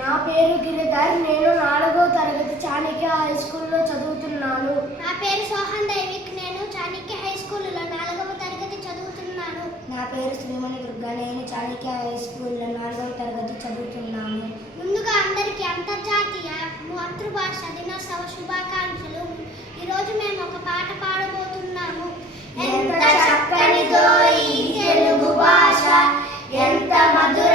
నా పేరు గిరిధర్. నేను 4వ తరగతి చాణక్య హై స్కూల్లో చదువుతున్నాను. నా పేరు సోహన్ దైవిక్. నేను చాణక్య హై స్కూల్లో 4వ తరగతి చదువుతున్నాను. నా పేరు శ్రీమణి దుర్గా. నేను చాణక్య హై స్కూల్లో 4వ తరగతి చదువుతున్నాను. ముందుగా అందరికీ అంతర్జాతీయ మాతృభాష దినోత్సవ శుభాకాంక్షలు. ఈరోజు మేము ఒక పాట పాడబోతున్నాము. ఎంత చక్కనిదో ఈ తెలుగు భాష, ఎంత మధుర